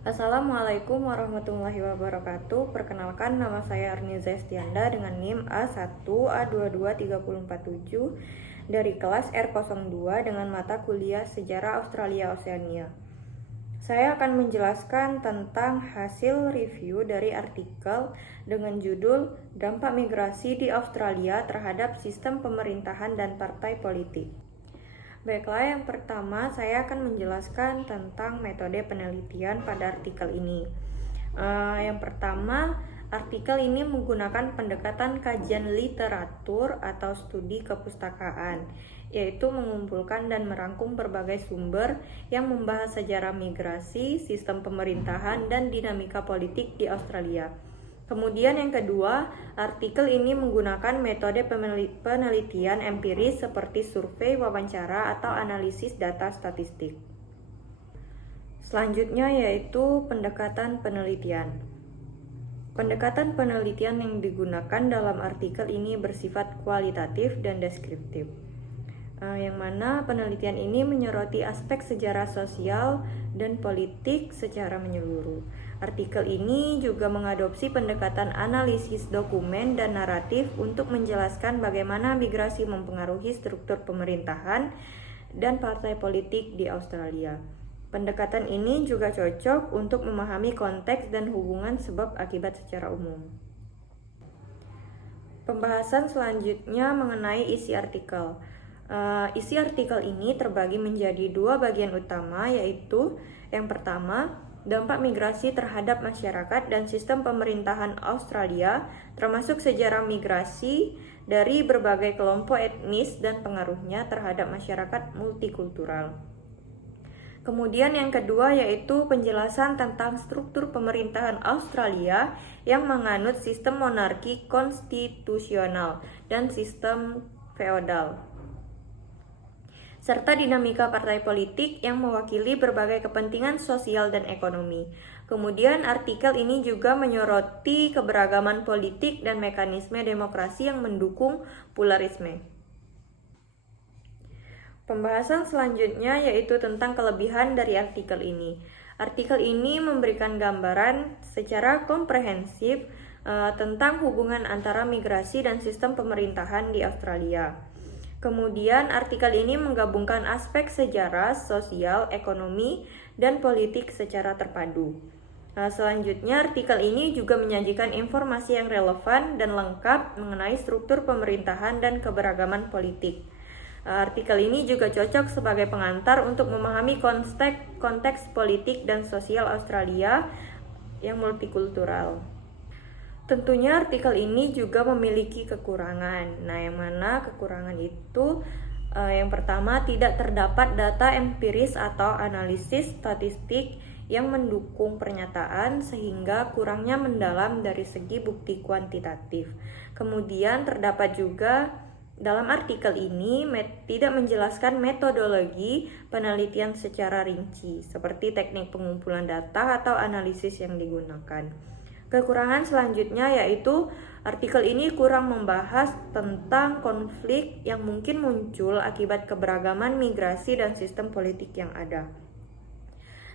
Assalamualaikum warahmatullahi wabarakatuh. Perkenalkan, nama saya Arniza Estianda dengan NIM A1A223047 dari kelas R02 dengan mata kuliah Sejarah Australia Oceania. Saya akan menjelaskan tentang hasil review dari artikel dengan judul Dampak Migrasi di Australia terhadap Sistem Pemerintahan dan Partai Politik. Baiklah, yang pertama saya akan menjelaskan tentang metode penelitian pada artikel ini. Yang pertama, artikel ini menggunakan pendekatan kajian literatur atau studi kepustakaan, yaitu mengumpulkan dan merangkum berbagai sumber yang membahas sejarah migrasi, sistem pemerintahan, dan dinamika politik di Australia. Kemudian yang kedua, artikel ini menggunakan metode penelitian empiris seperti survei, wawancara, atau analisis data statistik. Selanjutnya yaitu pendekatan penelitian. Pendekatan penelitian yang digunakan dalam artikel ini bersifat kualitatif dan deskriptif. Yang mana penelitian ini menyoroti aspek sejarah sosial dan politik secara menyeluruh. Artikel ini juga mengadopsi pendekatan analisis dokumen dan naratif untuk menjelaskan bagaimana migrasi mempengaruhi struktur pemerintahan dan partai politik di Australia. Pendekatan ini juga cocok untuk memahami konteks dan hubungan sebab akibat secara umum. Pembahasan selanjutnya mengenai isi artikel. Isi artikel ini terbagi menjadi dua bagian utama, yaitu yang pertama, dampak migrasi terhadap masyarakat dan sistem pemerintahan Australia, termasuk sejarah migrasi dari berbagai kelompok etnis dan pengaruhnya terhadap masyarakat multikultural. Kemudian yang kedua yaitu penjelasan tentang struktur pemerintahan Australia yang menganut sistem monarki konstitusional dan sistem feodal, serta dinamika partai politik yang mewakili berbagai kepentingan sosial dan ekonomi. Kemudian artikel ini juga menyoroti keberagaman politik dan mekanisme demokrasi yang mendukung pluralisme. Pembahasan selanjutnya yaitu tentang kelebihan dari artikel ini. Artikel ini memberikan gambaran secara komprehensif tentang hubungan antara migrasi dan sistem pemerintahan di Australia. Kemudian artikel ini menggabungkan aspek sejarah, sosial, ekonomi, dan politik secara terpadu. Selanjutnya artikel ini juga menyajikan informasi yang relevan dan lengkap mengenai struktur pemerintahan dan keberagaman politik. Artikel ini juga cocok sebagai pengantar untuk memahami konteks politik dan sosial Australia yang multikultural. Tentunya artikel ini juga memiliki kekurangan. Yang mana kekurangan itu yang pertama, tidak terdapat data empiris atau analisis statistik yang mendukung pernyataan sehingga kurangnya mendalam dari segi bukti kuantitatif. Kemudian terdapat juga dalam artikel ini tidak menjelaskan metodologi penelitian secara rinci seperti teknik pengumpulan data atau analisis yang digunakan. Kekurangan selanjutnya yaitu artikel ini kurang membahas tentang konflik yang mungkin muncul akibat keberagaman migrasi dan sistem politik yang ada.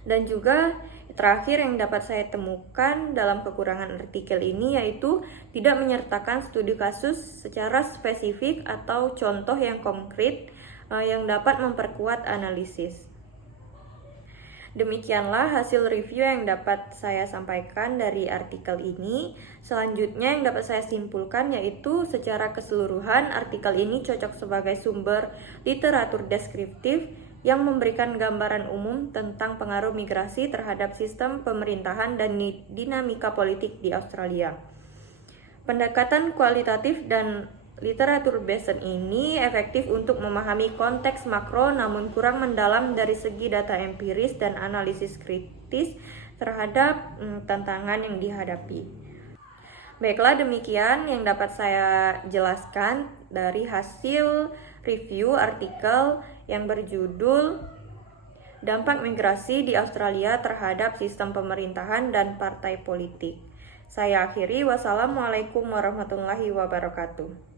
Dan juga terakhir yang dapat saya temukan dalam kekurangan artikel ini yaitu tidak menyertakan studi kasus secara spesifik atau contoh yang konkret yang dapat memperkuat analisis. Demikianlah hasil review yang dapat saya sampaikan dari artikel ini. Selanjutnya yang dapat saya simpulkan yaitu secara keseluruhan artikel ini cocok sebagai sumber literatur deskriptif yang memberikan gambaran umum tentang pengaruh migrasi terhadap sistem pemerintahan dan dinamika politik di Australia. Pendekatan kualitatif dan literatur based ini efektif untuk memahami konteks makro namun kurang mendalam dari segi data empiris dan analisis kritis terhadap tantangan yang dihadapi. Baiklah, demikian yang dapat saya jelaskan dari hasil review artikel yang berjudul Dampak Migrasi di Australia terhadap Sistem Pemerintahan dan Partai Politik. Saya akhiri, wassalamualaikum warahmatullahi wabarakatuh.